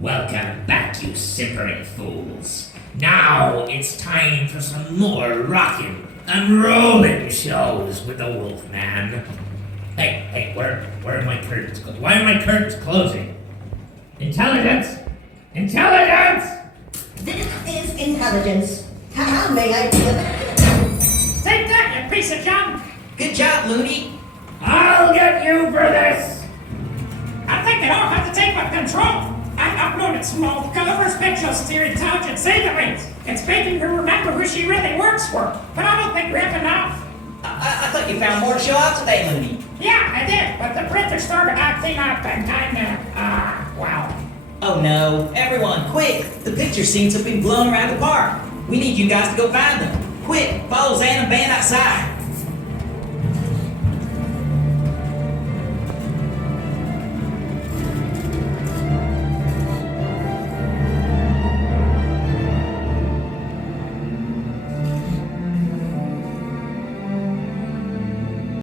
Welcome back, you simpering fools. Now it's time for some more rockin' and rollin' shows with the Wolfman. Hey, where are my curtains? Why are my curtains closing? Intelligence! Intelligence! This is intelligence. How may I do it? Take that, you piece of junk! Good job, Looney. I'll get you for this! I think they all have to take my control. I uploaded some old covers pictures to your intelligence database. It's making her remember who she really works for, but I don't think we have enough. I thought you found more to show off today, Looney. Yeah, I did, but the printer started acting up and well. Oh no, everyone, quick! The picture scenes have been blown around the park. We need you guys to go find them. Quick, follow Zan and Van outside.